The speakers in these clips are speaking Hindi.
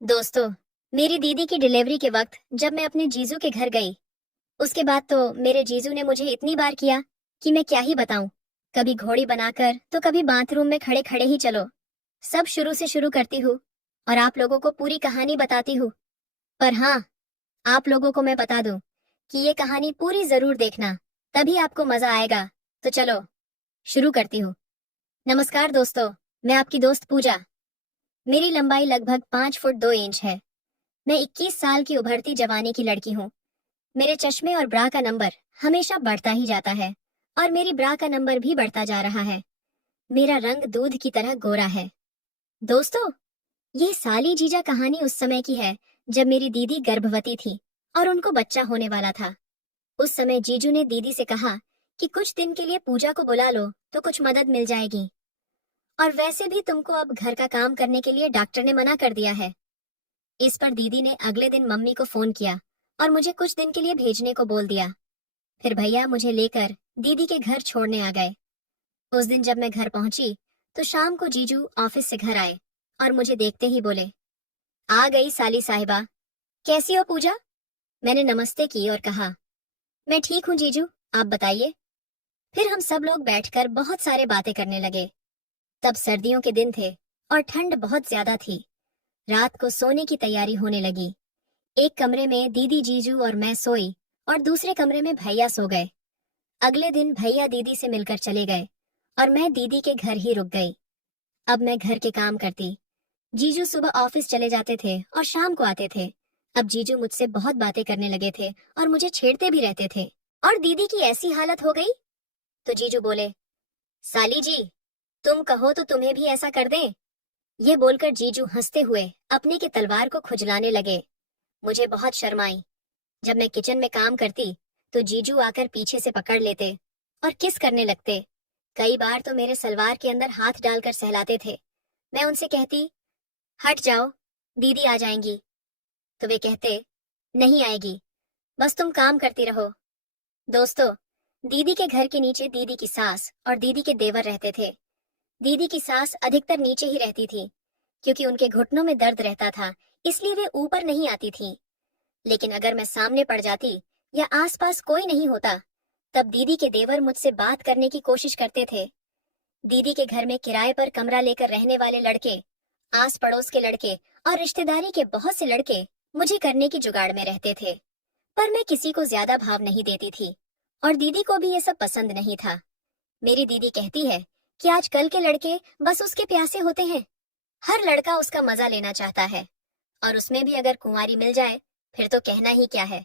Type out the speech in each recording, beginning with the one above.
दोस्तों, मेरी दीदी की डिलीवरी के वक्त जब मैं अपने जीजू के घर गई, उसके बाद तो मेरे जीजू ने मुझे इतनी बार किया कि मैं क्या ही बताऊं। कभी घोड़ी बनाकर तो कभी बाथरूम में खड़े खड़े ही चलो। सब शुरू से शुरू करती हूँ और आप लोगों को पूरी कहानी बताती हूँ। पर हाँ, आप लोगों को मैं बता दूं कि ये कहानी पूरी जरूर देखना, तभी आपको मजा आएगा। तो चलो शुरू करती हूँ। नमस्कार दोस्तों, मैं आपकी दोस्त पूजा। मेरी लंबाई लगभग 5 फुट 2 इंच है। मैं 21 साल की उभरती जवानी की लड़की हूँ। मेरे चश्मे और ब्रा का नंबर हमेशा बढ़ता ही जाता है और मेरी ब्रा का नंबर भी बढ़ता जा रहा है। मेरा रंग दूध की तरह गोरा है। दोस्तों, ये साली जीजा कहानी उस समय की है जब मेरी दीदी गर्भवती थी और उनको बच्चा होने वाला था। उस समय जीजू ने दीदी से कहा कि कुछ दिन के लिए पूजा को बुला लो तो कुछ मदद मिल जाएगी। और वैसे भी तुमको अब घर का काम करने के लिए डॉक्टर ने मना कर दिया है। इस पर दीदी ने अगले दिन मम्मी को फोन किया और मुझे कुछ दिन के लिए भेजने को बोल दिया। फिर भैया मुझे लेकर दीदी के घर छोड़ने आ गए। उस दिन जब मैं घर पहुंची तो शाम को जीजू ऑफिस से घर आए और मुझे देखते ही बोले, आ गई साली साहिबा, कैसी हो पूजा? मैंने नमस्ते की और कहा, मैं ठीक हूँ जीजू, आप बताइए। फिर हम सब लोग बैठकर बहुत सारे बातें करने लगे। तब सर्दियों के दिन थे और ठंड बहुत ज्यादा थी। रात को सोने की तैयारी होने लगी। एक कमरे में दीदी जीजू और मैं सोई और दूसरे कमरे में भैया सो गए। अगले दिन भैया दीदी से मिलकर चले गए और मैं दीदी के घर ही रुक गई। अब मैं घर के काम करती। जीजू सुबह ऑफिस चले जाते थे और शाम को आते थे। अब जीजू मुझसे बहुत बातें करने लगे थे और मुझे छेड़ते भी रहते थे। और दीदी की ऐसी हालत हो गई तो जीजू बोले, साली जी, तुम कहो तो तुम्हें भी ऐसा कर दें। ये बोलकर जीजू हंसते हुए अपने के तलवार को खुजलाने लगे। मुझे बहुत शर्म आई। जब मैं किचन में काम करती तो जीजू आकर पीछे से पकड़ लेते और किस करने लगते। कई बार तो मेरे सलवार के अंदर हाथ डालकर सहलाते थे। मैं उनसे कहती, हट जाओ, दीदी आ जाएंगी। तो वे कहते, नहीं आएगी, बस तुम काम करती रहो। दोस्तों, दीदी के घर के नीचे दीदी की सास और दीदी के देवर रहते थे। दीदी की सास अधिकतर नीचे ही रहती थी क्योंकि उनके घुटनों में दर्द रहता था, इसलिए वे ऊपर नहीं आती थी। लेकिन अगर मैं सामने पड़ जाती या आसपास कोई नहीं होता, तब दीदी के देवर मुझसे बात करने की कोशिश करते थे। दीदी के घर में किराए पर कमरा लेकर रहने वाले लड़के, आस पड़ोस के लड़के और रिश्तेदारी के बहुत से लड़के मुझे करने की जुगाड़ में रहते थे। पर मैं किसी को ज्यादा भाव नहीं देती थी और दीदी को भी ये सब पसंद नहीं था। मेरी दीदी कहती है कि आजकल के लड़के बस उसके प्यासे होते हैं। हर लड़का उसका मजा लेना चाहता है और उसमें भी अगर कुंवारी मिल जाए फिर तो कहना ही क्या है।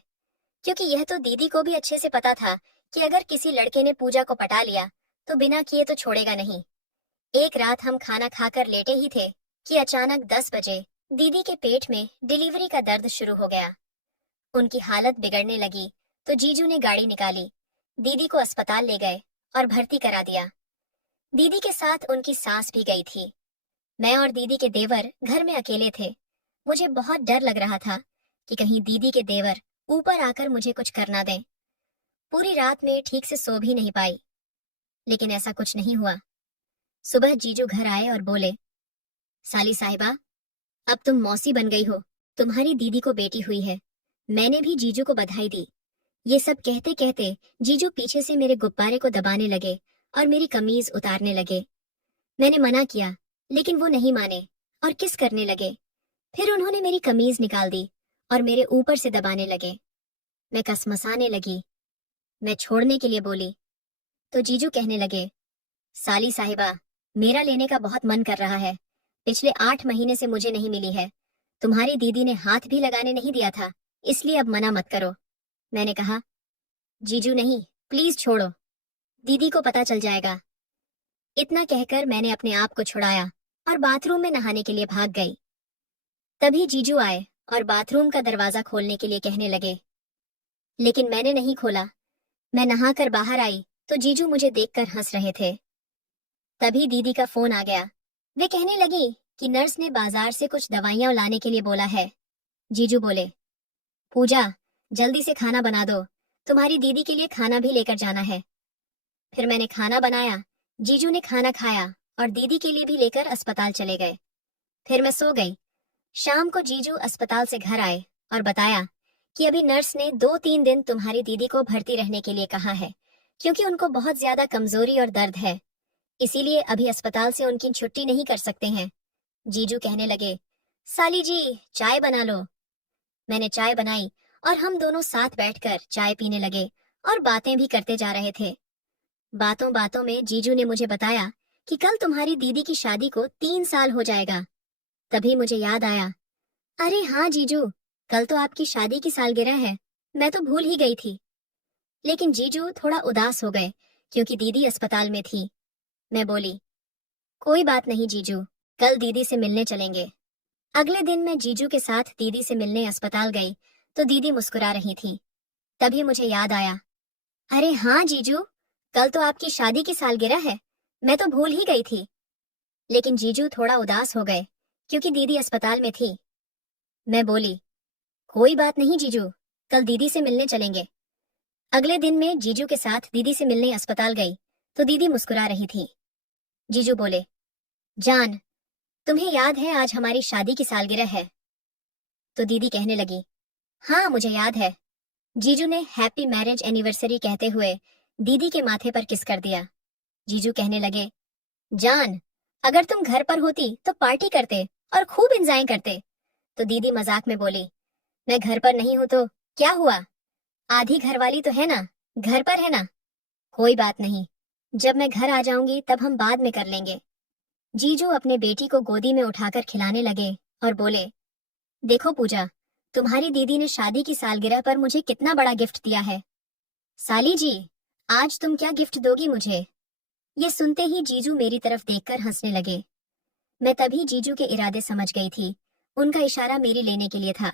क्योंकि यह तो दीदी को भी अच्छे से पता था कि अगर किसी लड़के ने पूजा को पटा लिया तो बिना किए तो छोड़ेगा नहीं। एक रात हम खाना खाकर लेटे ही थे कि अचानक 10 बजे दीदी के पेट में डिलीवरी का दर्द शुरू हो गया। उनकी हालत बिगड़ने लगी तो जीजू ने गाड़ी निकाली, दीदी को अस्पताल ले गए और भर्ती करा दिया। दीदी के साथ उनकी सास भी गई थी। मैं और दीदी के देवर घर में अकेले थे। मुझे बहुत डर लग रहा था कि कहीं दीदी के देवर ऊपर आकर मुझे कुछ करना दें। पूरी रात में ठीक से सो भी नहीं पाई, लेकिन ऐसा कुछ नहीं हुआ। सुबह जीजू घर आए और बोले, साली साहिबा, अब तुम मौसी बन गई हो, तुम्हारी दीदी को बेटी हुई है। मैंने भी जीजू को बधाई दी। ये सब कहते कहते जीजू पीछे से मेरे गुब्बारे को दबाने लगे और मेरी कमीज उतारने लगे। मैंने मना किया, लेकिन वो नहीं माने और किस करने लगे। फिर उन्होंने मेरी कमीज निकाल दी और मेरे ऊपर से दबाने लगे। मैं कसमसाने लगी। मैं छोड़ने के लिए बोली तो जीजू कहने लगे, साली साहिबा, मेरा लेने का बहुत मन कर रहा है। पिछले 8 महीने से मुझे नहीं मिली है। तुम्हारी दीदी ने हाथ भी लगाने नहीं दिया था, इसलिए अब मना मत करो। मैंने कहा, जीजू नहीं, प्लीज छोड़ो, दीदी को पता चल जाएगा। इतना कहकर मैंने अपने आप को छुड़ाया और बाथरूम में नहाने के लिए भाग गई। तभी जीजू आए और बाथरूम का दरवाजा खोलने के लिए कहने लगे, लेकिन मैंने नहीं खोला। मैं नहाकर बाहर आई तो जीजू मुझे देखकर हंस रहे थे। तभी दीदी का फोन आ गया। वे कहने लगी कि नर्स ने बाजार से कुछ दवाइयां लाने के लिए बोला है। जीजू बोले, पूजा, जल्दी से खाना बना दो, तुम्हारी दीदी के लिए खाना भी लेकर जाना है। फिर मैंने खाना बनाया, जीजू ने खाना खाया और दीदी के लिए भी लेकर अस्पताल चले गए। फिर मैं सो गई। शाम को जीजू अस्पताल से घर आए और बताया कि अभी नर्स ने 2-3 दिन तुम्हारी दीदी को भर्ती रहने के लिए कहा है, क्योंकि उनको बहुत ज्यादा कमजोरी और दर्द है, इसीलिए अभी अस्पताल से उनकी छुट्टी नहीं कर सकते हैं। जीजू कहने लगे, साली जी चाय बना लो। मैंने चाय बनाई और हम दोनों साथ बैठकर चाय पीने लगे और बातें भी करते जा रहे थे। बातों बातों में जीजू ने मुझे बताया कि कल तुम्हारी दीदी की शादी को 3 साल हो जाएगा। तभी मुझे याद आया, अरे हाँ जीजू, कल तो आपकी शादी की सालगिरह है, मैं तो भूल ही गई थी। लेकिन जीजू थोड़ा उदास हो गए क्योंकि दीदी अस्पताल में थी। मैं बोली, कोई बात नहीं जीजू, कल दीदी से मिलने चलेंगे। अगले दिन मैं जीजू के साथ दीदी से मिलने अस्पताल गई तो दीदी मुस्कुरा रही थी। तभी मुझे याद आया, अरे हाँ जीजू, कल तो आपकी शादी की सालगिरह है, मैं तो भूल ही गई थी। लेकिन जीजू थोड़ा उदास हो गए क्योंकि दीदी अस्पताल में थी। मैं बोली, कोई बात नहीं जीजू, कल दीदी से मिलने चलेंगे। अगले दिन मैं जीजू के साथ दीदी से मिलने अस्पताल गई तो दीदी मुस्कुरा रही थी। जीजू बोले, जान, तुम्हें याद है आज हमारी शादी की सालगिरह है? तो दीदी कहने लगी, हाँ मुझे याद है। जीजू ने हैप्पी मैरिज एनिवर्सरी कहते हुए दीदी के माथे पर किस कर दिया। जीजू कहने लगे, जान, अगर तुम घर पर होती तो पार्टी करते और खूब एंजॉय करते। तो दीदी मजाक में बोली, मैं घर पर नहीं हूं तो क्या हुआ, आधी घरवाली तो है ना, घर पर है ना। कोई बात नहीं, जब मैं घर आ जाऊंगी तब हम बाद में कर लेंगे। जीजू अपने बेटी को गोदी में उठाकर खिलाने लगे और बोले, देखो पूजा, तुम्हारी दीदी ने शादी की सालगिरह पर मुझे कितना बड़ा गिफ्ट दिया है। साली जी, आज तुम क्या गिफ्ट दोगी मुझे? ये सुनते ही जीजू मेरी तरफ देखकर हंसने लगे। मैं तभी जीजू के इरादे समझ गई थी। उनका इशारा मेरी लेने के लिए था।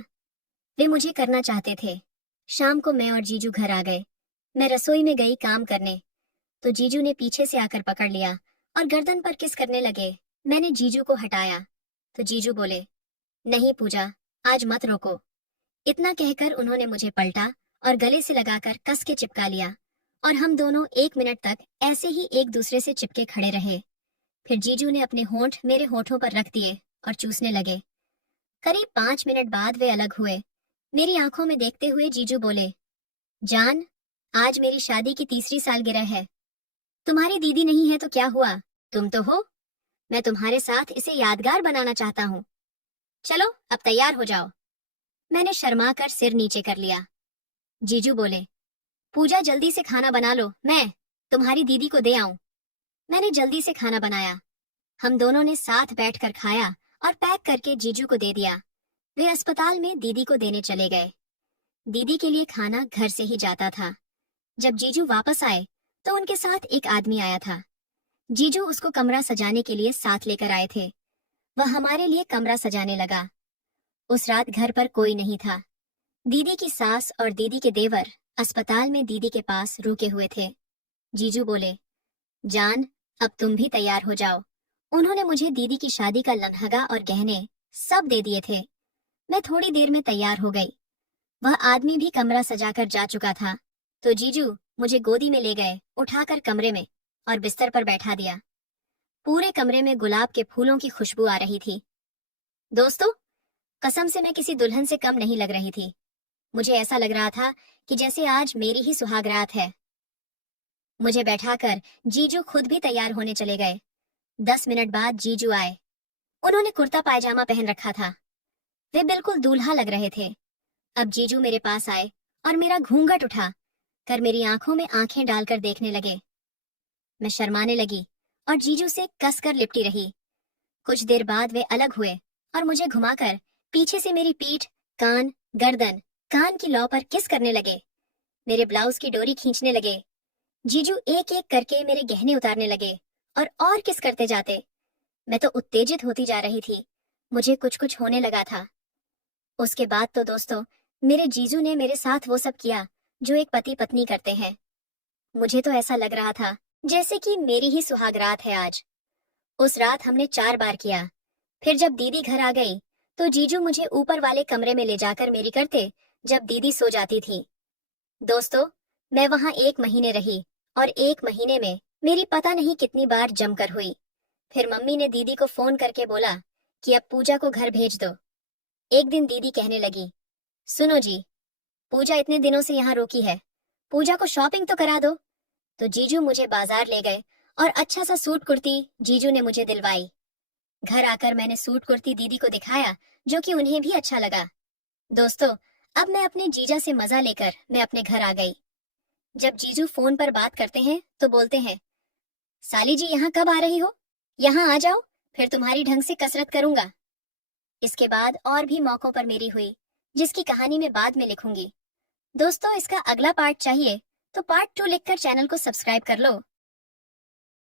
वे मुझे करना चाहते थे। शाम को मैं और जीजू घर आ गए। मैं रसोई में गई काम करने तो जीजू ने पीछे से आकर पकड़ लिया और गर्दन पर किस करने लगे। मैंने जीजू को हटाया तो जीजू बोले, नहीं पूजा, आज मत रोको। इतना कहकर उन्होंने मुझे पलटा और गले से लगाकर कस के चिपका लिया और हम दोनों 1 मिनट तक ऐसे ही एक दूसरे से चिपके खड़े रहे। फिर जीजू ने अपने होंठ मेरे होठों पर रख दिए और चूसने लगे। करीब 5 मिनट बाद वे अलग हुए। मेरी आंखों में देखते हुए जीजू बोले, जान, आज मेरी शादी की 3री सालगिरह है। तुम्हारी दीदी नहीं है तो क्या हुआ, तुम तो हो। मैं तुम्हारे साथ इसे यादगार बनाना चाहता हूँ। चलो अब तैयार हो जाओ। मैंने शर्मा कर सिर नीचे कर लिया। जीजू बोले, पूजा जल्दी से खाना बना लो, मैं तुम्हारी दीदी को दे आऊं। मैंने जल्दी से खाना बनाया। हम दोनों ने साथ बैठकर खाया और पैक करके जीजू को दे दिया। वे अस्पताल में दीदी को देने चले गए। दीदी के लिए खाना घर से ही जाता था। जब जीजू वापस आए तो उनके साथ एक आदमी आया था। जीजू उसको कमरा सजाने के लिए साथ लेकर आए थे। वह हमारे लिए कमरा सजाने लगा। उस रात घर पर कोई नहीं था। दीदी की सास और दीदी के देवर अस्पताल में दीदी के पास रुके हुए थे। जीजू बोले, जान, अब तुम भी तैयार हो जाओ। उन्होंने मुझे दीदी की शादी का लम्हगा और गहने सब दे दिए थे। मैं थोड़ी देर में तैयार हो गई। वह आदमी भी कमरा सजाकर जा चुका था तो जीजू मुझे गोदी में ले गए, उठाकर कमरे में और बिस्तर पर बैठा दिया। पूरे कमरे में गुलाब के फूलों की खुशबू आ रही थी। दोस्तों, कसम से मैं किसी दुल्हन से कम नहीं लग रही थी। मुझे ऐसा लग रहा था कि जैसे आज मेरी ही सुहागरात है। मुझे बैठाकर जीजू खुद भी तैयार होने चले गए। 10 मिनट बाद जीजू आए। उन्होंने कुर्ता पायजामा पहन रखा था। वे बिल्कुल दूल्हा लग रहे थे। अब जीजू मेरे पास आए और मेरा घूंघट उठा कर मेरी आंखों में आंखें डालकर देखने लगे। मैं शर्माने लगी और जीजू से कसकर लिपटी रही। कुछ देर बाद वे अलग हुए और मुझे घुमाकर पीछे से मेरी पीठ, कान, गर्दन, कान की लौ पर किस करने लगे। मेरे ब्लाउज की डोरी खींचने लगे। जीजू एक एक करके मेरे गहने उतारने लगे और किस करते जाते। मैं तो उत्तेजित होती जा रही थी। मुझे कुछ कुछ होने लगा था। उसके बाद तो दोस्तों, मेरे जीजू ने मेरे साथ वो सब किया जो एक पति पत्नी करते हैं। मुझे तो ऐसा लग रहा था जैसे कि मेरी ही सुहागरात है आज। उस रात हमने 4 बार किया। फिर जब दीदी घर आ गई तो जीजू मुझे ऊपर वाले कमरे में ले जाकर मेरी करते जब दीदी सो जाती थी। दोस्तों, मैं वहां 1 महीने रही और 1 महीने में मेरी पता नहीं कितनी बार जमकर हुई। फिर मम्मी ने दीदी को फोन करके बोला कि अब पूजा को घर भेज दो। एक दिन दीदी कहने लगी, सुनो जी, पूजा इतने दिनों से यहाँ रुकी है, पूजा को शॉपिंग तो करा दो। तो जीजू मुझे बाजार ले गए और अच्छा सा सूट कुर्ती जीजू ने मुझे दिलवाई। घर आकर मैंने सूट कुर्ती दीदी को दिखाया, जो कि उन्हें भी अच्छा लगा। दोस्तों, अब मैं अपने जीजा से मजा लेकर मैं अपने घर आ गई। जब जीजू फोन पर बात करते हैं तो बोलते हैं, साली जी यहाँ कब आ रही हो, यहाँ आ जाओ, फिर तुम्हारी ढंग से कसरत करूंगा। इसके बाद और भी मौकों पर मेरी हुई, जिसकी कहानी मैं बाद में लिखूंगी। दोस्तों, इसका अगला पार्ट चाहिए तो पार्ट 2 लिखकर चैनल को सब्सक्राइब कर लो।